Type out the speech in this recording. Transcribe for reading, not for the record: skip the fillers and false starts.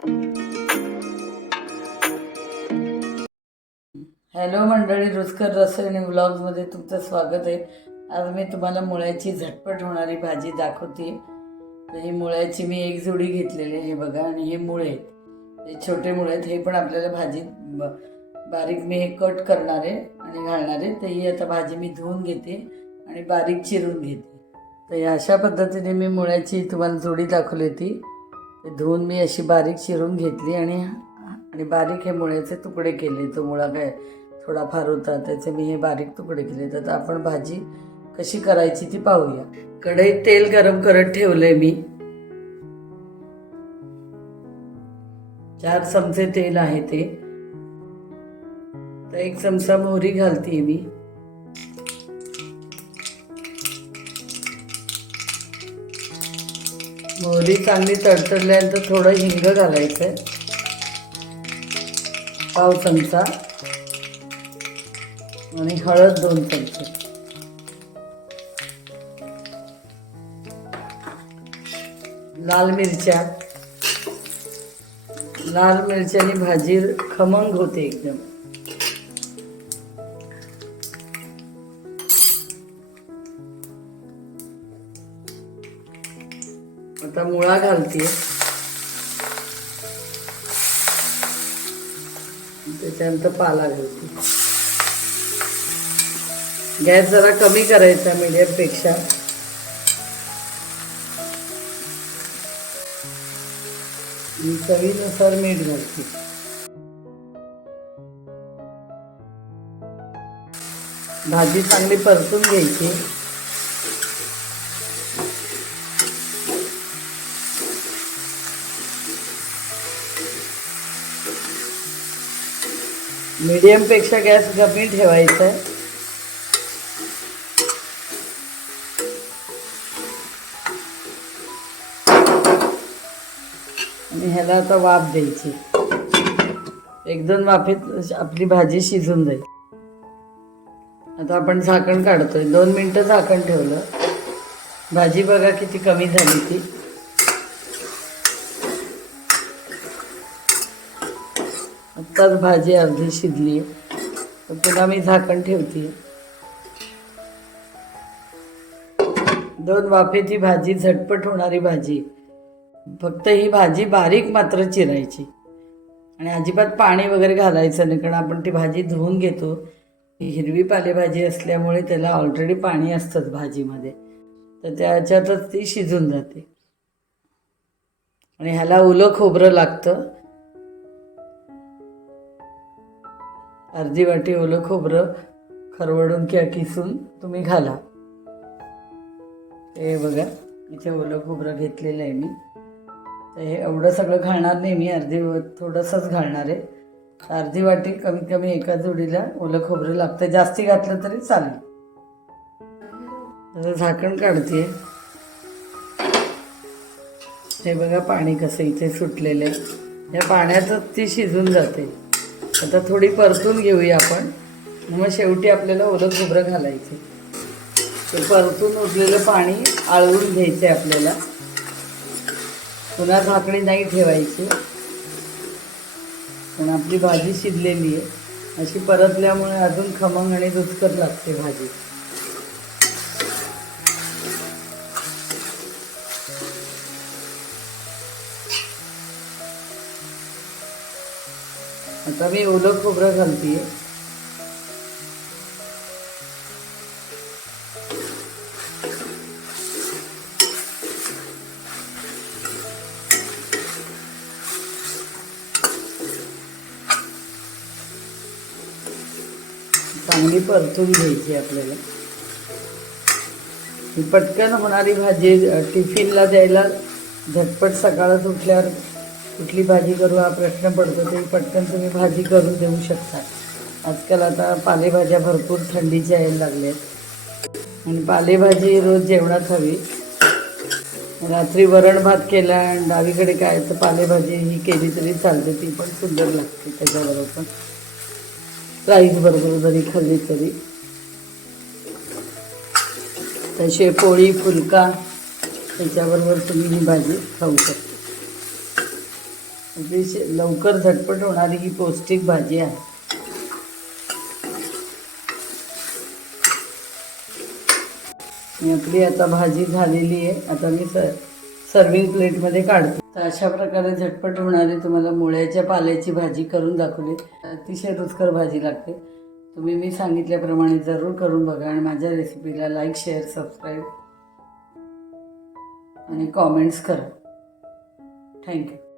Hello मंडळी, रुचकर रसोई व्लॉग्समध्ये तुमचं स्वागत आहे. आज मी तुम्हाला मुळ्याची झटपट होणारी भाजी दाखवते. तर ही मुळ्याची मी एक जोडी घेतलेली आहे, हे बघा. आणि हे मुळे आहेत, हे छोटे मुळे आहेत. हे पण आपल्याला भाजीत बारीक मी हे कट करणार आहे आणि घालणार आहे. तर ही आता भाजी मी धुवून घेते आणि बारीक चिरून घेते. तर अशा पद्धतीने मी मुळ्याची तुम्हाला जोडी दाखवली होती. ते धुवून मी अशी बारीक चिरून घेतली आणि बारीक हे मुळ्याचे तुकडे केले. तो मुळा काय थोडाफार होता, त्याचे मी हे बारीक तुकडे केले. तर आपण भाजी कशी करायची ती पाहूया. कढईत तेल गरम करत ठेवलंय मी. 4 चमचे तेल आहे ते. तर 1 चमचा मोहरी घालते मी. मोहरी चांगली तडतडल्यानंतर थोडं हिंग घालायचं, 1/2 चमचा. आणि हळद 2 चमचे. लाल मिरच्यानी भाजी खमंग होते एकदम. आता मुळा घालते, त्याच्यानंतर पाला घालते. गॅस जरा कमी करायचा, मीडियम पेक्षा. चवीनुसार मीठ घालते. भाजी चांगली परतून घ्यायची. मीडियम पेक्षा गॅस कमी ठेवायचा आहे. आणि ह्याला आता वाफ द्यायची. 1-2 वाफेत आपली भाजी शिजून जाईल. आता आपण झाकण काढतोय. 2 मिनिटं झाकण ठेवलं. भाजी बघा किती कमी झाली ती. आत्ताच भाजी अर्धी शिजली आहे. तर पुन्हा मी झाकण ठेवते. 2 वाफेत ही भाजी झटपट होणारी भाजी. फक्त ही भाजी बारीक मात्र चिरायची आणि अजिबात पाणी वगैरे घालायचं नाही, कारण आपण ती भाजी धुवून घेतो. ही हिरवी पालेभाजी असल्यामुळे त्याला ऑलरेडी पाणी असतंच भाजीमध्ये, तर त्याच्यातच ती शिजून जाते. आणि ह्याला ओलं खोबरं लागतं. अर्धी वाटी ओलं खोबरं खरवडून किंवा किसून तुम्ही घाला. हे बघा, इथे ओलं खोबरं घेतलेलं आहे मी. तर हे एवढं सगळं घालणार नाही मी, थोडंसंच घालणार आहे. अर्धी वाटी कमीत कमी एका जोडीला ओलं खोबरं लागतं. जास्ती घातलं तरी चालेल. आता झाकण काढते. हे बघा पाणी कसं इथे सुटलेलं आहे. या पाण्यातच ती शिजून जाते. आता थोडी परतून घेऊया आपण. मग शेवटी आपल्याला ओलं खोबरं घालायचं. ते परतून उरलेलं पाणी आळवून घ्यायचं आहे आपल्याला. पुन्हा झाकणी नाही ठेवायची, पण आपली भाजी शिजलेली आहे. अशी परतल्यामुळे अजून खमंग आणि रुचकर लागते भाजी. आता मी ओलं खोबरं घालते. चांगली परतून घ्यायची आपल्याला. ही पटकन होणारी भाजी, टिफिनला द्यायला झटपट सकाळच उठल्यावर कुठली भाजी करू हा प्रश्न पडतो. ते पटकन तुम्ही भाजी करून देऊ शकता. आजकाल आता पालेभाज्या भरपूर थंडीच्या यायला लागल्यात आणि पालेभाजी रोज जेवणात हवी. रात्री वरण भात केला आणि डावीकडे काय तर पालेभाजी ही केली तरी चालते, ती पण सुंदर लागते. त्याच्याबरोबर पण राईस बरोबर जरी खाल्ली तरी. तसे पोळी फुलका त्याच्याबरोबर तुम्ही ही भाजी खाऊ शकता. अतिशय लवकर झटपट होणारी ही पौष्टिक भाजी आहे. आपली आता भाजी झालेली आहे. आता मी सर्विंग प्लेटमध्ये काढते. तर अशा प्रकारे झटपट होणारी तुम्हाला मुळ्याच्या पाल्याची भाजी करून दाखवली. अतिशय रुचकर भाजी लागते. तुम्ही मी सांगितल्याप्रमाणे जरूर करून बघा आणि माझ्या रेसिपीला लाईक, शेअर, सबस्क्राईब आणि कॉमेंट्स करा. थँक्यू.